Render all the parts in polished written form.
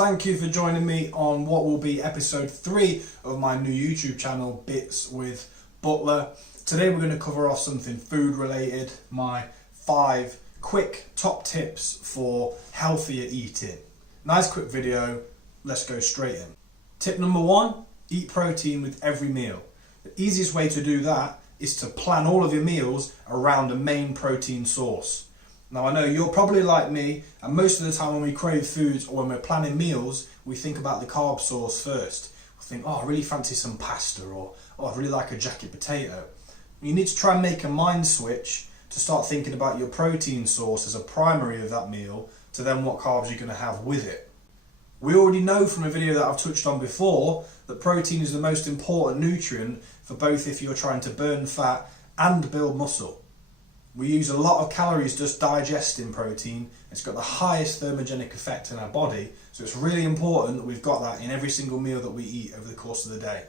thank you for joining me on what will be episode 3 of my new YouTube channel, Bits with Butler. Today we're going to cover off something food related, my 5 quick top tips for healthier eating. Nice quick video, let's go straight in. Tip number 1, eat protein with every meal. The easiest way to do that is to plan all of your meals around a main protein source. Now I know you're probably like me, and most of the time when we crave foods or when we're planning meals, we think about the carb source first. We think, oh, I really fancy some pasta, or oh, I really like a jacket potato. You need to try and make a mind switch to start thinking about your protein source as a primary of that meal, to then what carbs you're going to have with it. We already know from a video that I've touched on before that protein is the most important nutrient for both if you're trying to burn fat and build muscle. We use a lot of calories just digesting protein. It's got the highest thermogenic effect in our body, so it's really important that we've got that in every single meal that we eat over the course of the day.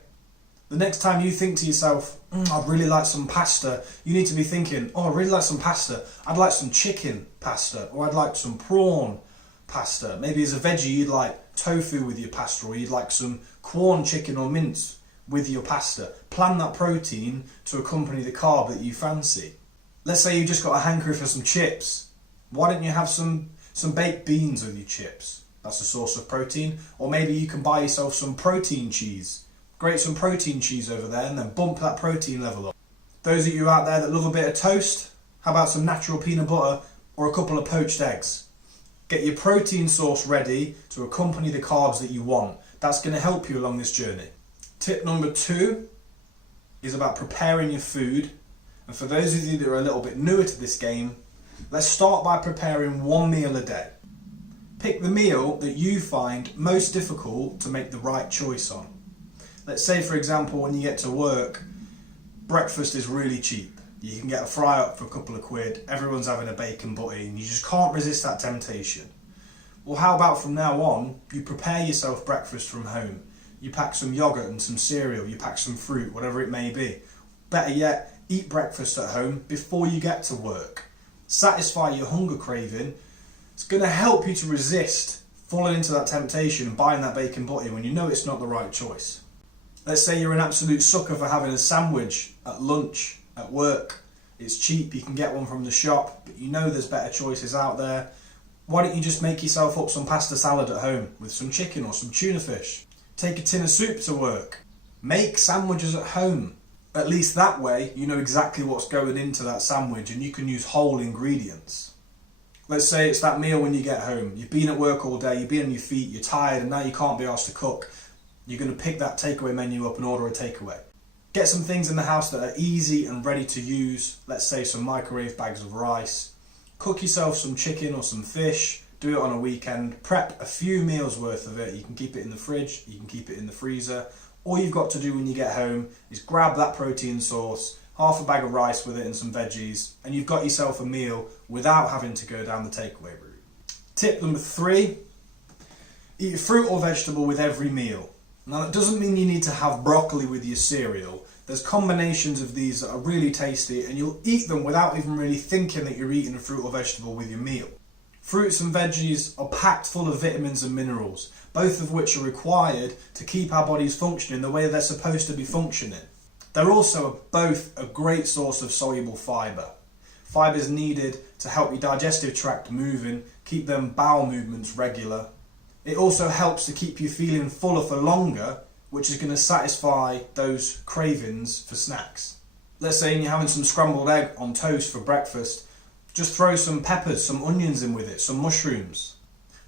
The next time you think to yourself, I'd really like some pasta, you need to be thinking, oh, I really like some pasta. I'd like some chicken pasta, or I'd like some prawn pasta. Maybe as a veggie you'd like tofu with your pasta, or you'd like some Quorn chicken or mince with your pasta. Plan that protein to accompany the carb that you fancy. Let's say you just got a hankering for some chips. Why don't you have some baked beans with your chips? That's a source of protein. Or maybe you can buy yourself some protein cheese. Grate some protein cheese over there and then bump that protein level up. Those of you out there that love a bit of toast, how about some natural peanut butter or a couple of poached eggs? Get your protein source ready to accompany the carbs that you want. That's going to help you along this journey. Tip number 2 is about preparing your food. And for those of you that are a little bit newer to this game, let's start by preparing one meal a day. Pick the meal that you find most difficult to make the right choice on. Let's say, for example, when you get to work, breakfast is really cheap. You can get a fry up for a couple of quid, everyone's having a bacon butty, and you just can't resist that temptation. Well, how about from now on, you prepare yourself breakfast from home. You pack some yogurt and some cereal, you pack some fruit, whatever it may be. Better yet, eat breakfast at home before you get to work. Satisfy your hunger craving. It's going to help you to resist falling into that temptation and buying that bacon butty when you know it's not the right choice. Let's say you're an absolute sucker for having a sandwich at lunch, at work. It's cheap, you can get one from the shop, but you know there's better choices out there. Why don't you just make yourself up some pasta salad at home with some chicken or some tuna fish? Take a tin of soup to work. Make sandwiches at home. At least that way, you know exactly what's going into that sandwich and you can use whole ingredients. Let's say it's that meal when you get home. You've been at work all day, you've been on your feet, you're tired, and now you can't be asked to cook. You're going to pick that takeaway menu up and order a takeaway. Get some things in the house that are easy and ready to use. Let's say some microwave bags of rice. Cook yourself some chicken or some fish. Do it on a weekend. Prep a few meals worth of it. You can keep it in the fridge, you can keep it in the freezer. All you've got to do when you get home is grab that protein source, half a bag of rice with it and some veggies, and you've got yourself a meal without having to go down the takeaway route. Tip number 3, eat a fruit or vegetable with every meal. Now that doesn't mean you need to have broccoli with your cereal. There's combinations of these that are really tasty and you'll eat them without even really thinking that you're eating a fruit or vegetable with your meal. Fruits and veggies are packed full of vitamins and minerals, both of which are required to keep our bodies functioning the way they're supposed to be functioning. They're also both a great source of soluble fibre. Fibre is needed to help your digestive tract moving, keep them bowel movements regular. It also helps to keep you feeling fuller for longer, which is going to satisfy those cravings for snacks. Let's say you're having some scrambled egg on toast for breakfast. Just throw some peppers, some onions in with it, some mushrooms.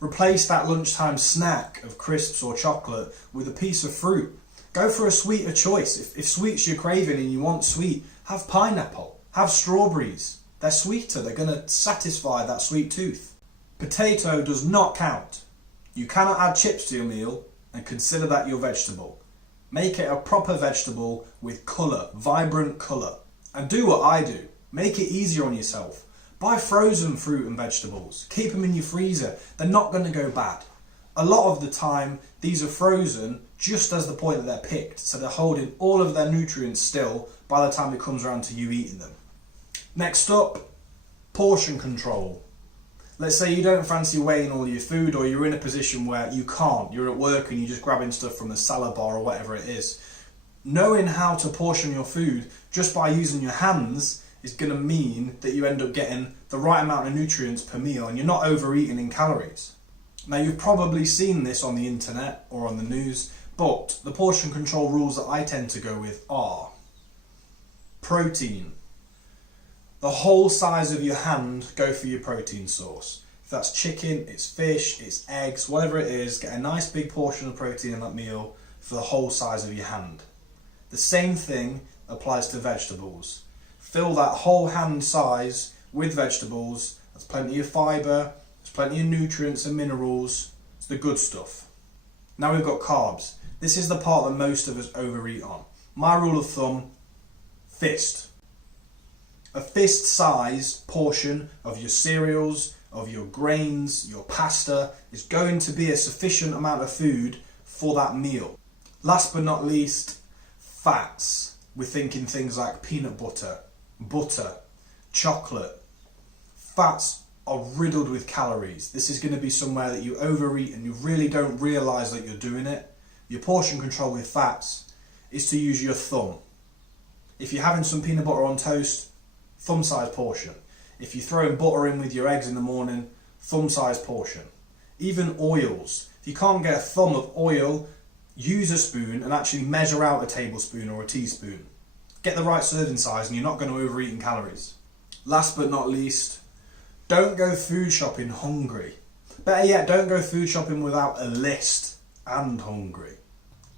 Replace that lunchtime snack of crisps or chocolate with a piece of fruit. Go for a sweeter choice. If sweet's your craving and you want sweet, have pineapple, have strawberries. They're sweeter, they're going to satisfy that sweet tooth. Potato does not count. You cannot add chips to your meal and consider that your vegetable. Make it a proper vegetable with colour, vibrant colour. And do what I do. Make it easier on yourself. Buy frozen fruit and vegetables. Keep them in your freezer. They're not going to go bad. A lot of the time, these are frozen just as the point that they're picked. So they're holding all of their nutrients still by the time it comes around to you eating them. Next up, portion control. Let's say you don't fancy weighing all your food, or you're in a position where you can't. You're at work and you're just grabbing stuff from the salad bar or whatever it is. Knowing how to portion your food just by using your hands is going to mean that you end up getting the right amount of nutrients per meal and you're not overeating in calories. Now, you've probably seen this on the internet or on the news, but the portion control rules that I tend to go with are: protein. The whole size of your hand, go for your protein source. If that's chicken, it's fish, it's eggs, whatever it is, get a nice big portion of protein in that meal for the whole size of your hand. The same thing applies to vegetables. Fill that whole hand size with vegetables. There's plenty of fibre, there's plenty of nutrients and minerals. It's the good stuff. Now we've got carbs. This is the part that most of us overeat on. My rule of thumb, fist. A fist-sized portion of your cereals, of your grains, your pasta is going to be a sufficient amount of food for that meal. Last but not least, fats. We're thinking things like peanut butter, chocolate. Fats are riddled with calories. This is going to be somewhere that you overeat and you really don't realise that you're doing it. Your portion control with fats is to use your thumb. If you're having some peanut butter on toast, thumb-sized portion. If you're throwing butter in with your eggs in the morning, thumb-sized portion. Even oils. If you can't get a thumb of oil, use a spoon and actually measure out a tablespoon or a teaspoon. Get the right serving size and you're not going to overeat in calories. Last but not least, don't go food shopping hungry. Better yet, don't go food shopping without a list and hungry.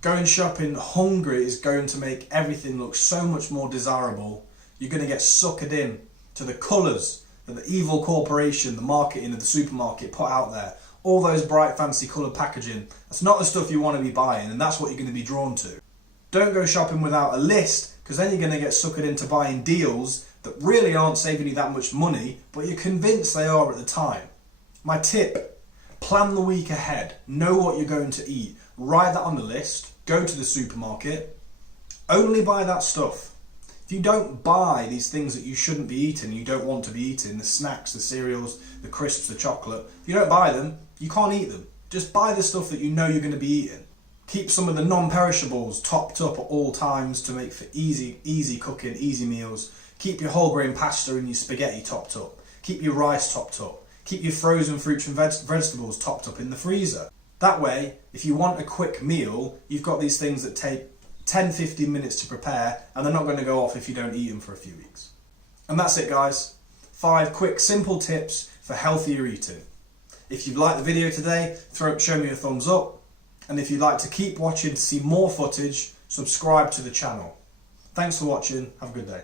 Going shopping hungry is going to make everything look so much more desirable. You're going to get suckered in to the colours that the evil corporation, the marketing of the supermarket put out there. All those bright fancy coloured packaging. That's not the stuff you want to be buying, and that's what you're going to be drawn to. Don't go shopping without a list, because then you're going to get suckered into buying deals that really aren't saving you that much money, but you're convinced they are at the time. My tip, plan the week ahead. Know what you're going to eat. Write that on the list. Go to the supermarket. Only buy that stuff. If you don't buy these things that you shouldn't be eating, you don't want to be eating, the snacks, the cereals, the crisps, the chocolate, if you don't buy them, you can't eat them. Just buy the stuff that you know you're going to be eating. Keep some of the non-perishables topped up at all times to make for easy cooking, easy meals. Keep your whole grain pasta and your spaghetti topped up. Keep your rice topped up. Keep your frozen fruits and vegetables topped up in the freezer. That way, if you want a quick meal, you've got these things that take 10-15 minutes to prepare, and they're not going to go off if you don't eat them for a few weeks. And that's it, guys. 5 quick, simple tips for healthier eating. If you've liked the video today, show me a thumbs up. And if you'd like to keep watching to see more footage, subscribe to the channel. Thanks for watching. Have a good day.